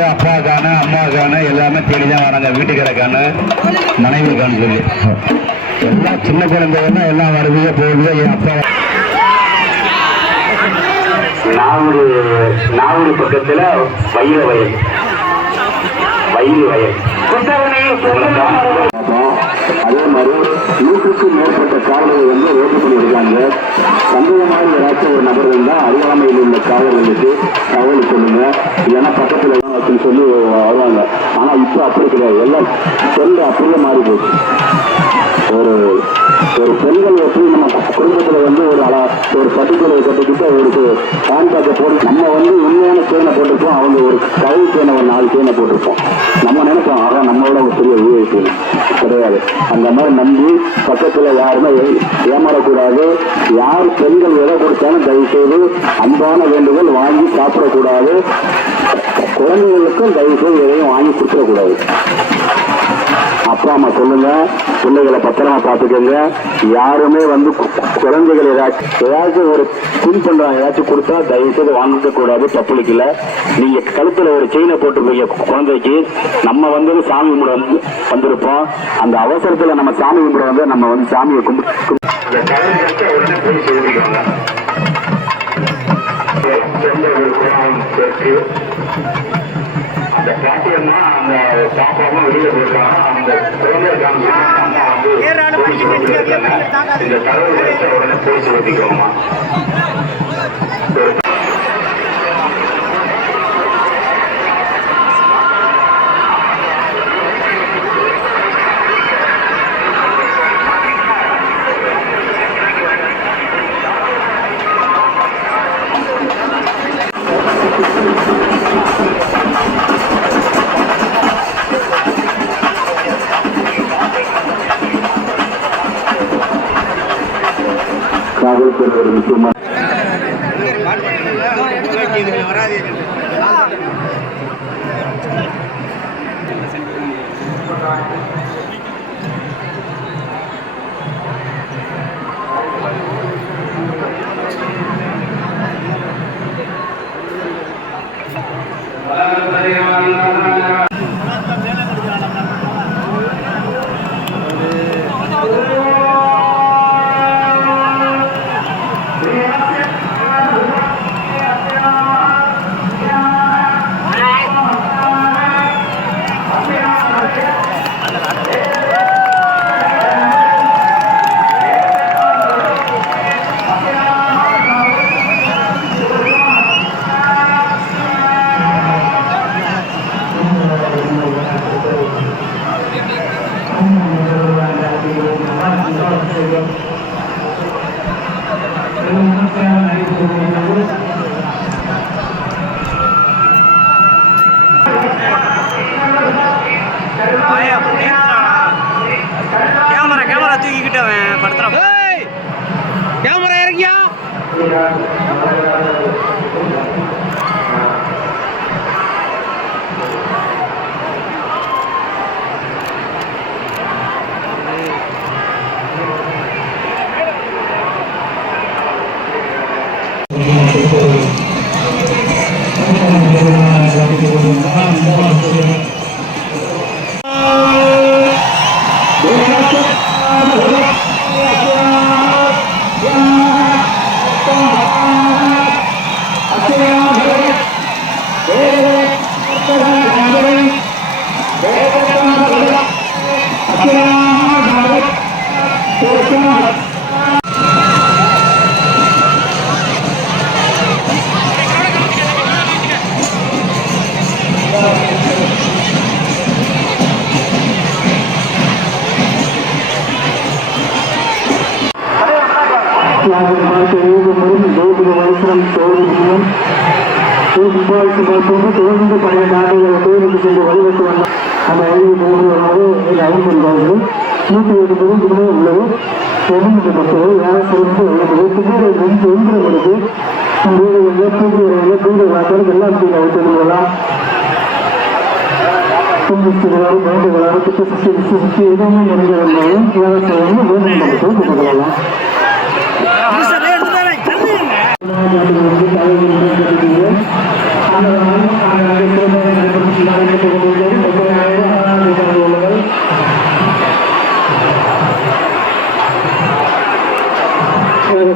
வந்து அப்பாக்கான அம்மாக்கான எல்லாமே தேடி தான் வராங்க வீட்டுக்காரக்கான மனைவிக்கான்னு சொல்லி. எல்லாம் சின்ன குழந்தைகள்லாம் எல்லாம் வருதுங்க போகுது என் அப்பா. நாவூர் நாவூர் பக்கத்துல வயல. வயல். வயல் வயல் நூற்றுக்கும் மேற்பட்ட காவலர்கள் வந்து ரோட்டு பண்ணியிருக்காங்க சந்தேகமாக ஏதாச்சும் ஒரு நபர் இருந்தால் அறியாமையில் உள்ள காவலர்களுக்கு தகவல் சொல்லுங்க. இல்லைன்னா பக்கத்தில் எல்லாம் சொல்லி வருவாங்க. ஆனால் இப்போ அப்படி கிடையாது. எல்லாம் செல்ல அப்படியே மாறி போச்சு. ஒரு ஒரு பெண்கள் எப்படி நம்ம குடும்பத்தில் வந்து ஒரு அள ஒரு பட்டுக்குறை கட்டிக்கிட்டு ஒரு கான்டாக்டை போட்டு நம்ம வந்து உண்மையான சேனை போட்டிருப்போம். அவங்க ஒரு கழுவு சேனை ஒரு நாலு சேனை போட்டிருப்போம். நம்ம நினைப்போம் கிடையாது. அந்த மாதிரி நம்பி பக்கத்துல யாருமே ஏமாறக்கூடாது. யார் பெண்கள் எதை கொடுத்தாலும் தயவு செய்து அன்பான வேண்டுதல் வாங்கி சாப்பிடக்கூடாது. குழந்தைகளுக்கும் தயவு செய்து எதையும் வாங்கி கொடுத்துடக்கூடாது. அப்பா அம்மா சொல்லுங்க. பிள்ளைகளை பத்திரமா பார்த்துக்கோங்க. யாருமே வந்து குழந்தைகள் ஏதாச்சும் ஏதாச்சும் ஒரு தின் பண்றாங்க ஏதாச்சும் கொடுத்தா தயவு செய்து வாங்க கூடாது தப்புளுக்கு நீங்க கழுத்துல ஒரு செயினை போட்டுருப்பீங்க குழந்தைக்கு. நம்ம வந்து சாமி கும்பிட வந்து வந்திருப்போம். அந்த அவசரத்துல நம்ம சாமி கும்பிட வந்து நம்ம வந்து சாமியை கும்பிட்டு Thank you. அந்த பாட்டியம்மா அந்த பாப்பாவும் போயிருக்காங்க. அந்த குழந்தை காமிச்சு அம்மா வந்து போலீஸ் வந்துருக்காங்க இந்த தகவல் கிடைச்ச உடனே போலீஸ் ஊத்திக்கோமா இருக்கிற ஒரு முக்கியமான கேமரா கேமரா தூக்கிக்கிட்டவன் படுத்துறான். கேமரா இறங்கியா நாங்கள் பார்த்த ஏழுமரும் கோபுர வயசரம் தோல்வியும் ஃபுட்பால் சுமத்தும் தொடர்ந்து பழைய நாடுகள் கோயிலுக்கு சென்று வழிபட்டு வந்தார் அந்த ஐந்து கோபுரமாக அறிந்திருந்தார்கள் நூற்றி எழுபது இதுவே உள்ளது தொண்ணூறு மக்கள் யார் சேர்ந்து உள்ளது குபேர நெஞ்சு வீடுகளில் பூஜை பூஜை எல்லாம் கீழே வைத்திருக்கலாம் கிட்ட சுற்றி சுற்றி எதுவுமே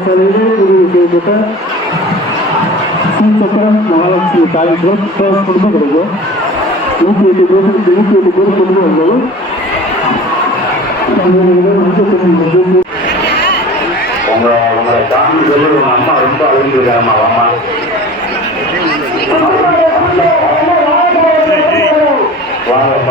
வேண்டும் மக்கள் கொள்ளலாம் சக்கரம் மகாலட்சுமி காலேஜில் ஃபர்ஸ்ட் குடும்பம் கிடைக்கும் நூற்றி எட்டு பேர் நூற்றி எட்டு பேர் குடும்பம் வந்தது உங்க உங்களை தாண்டி சொல்லி உங்க அம்மா ரொம்ப அழுந்துருக்காங்கம்மா அம்மா வாங்க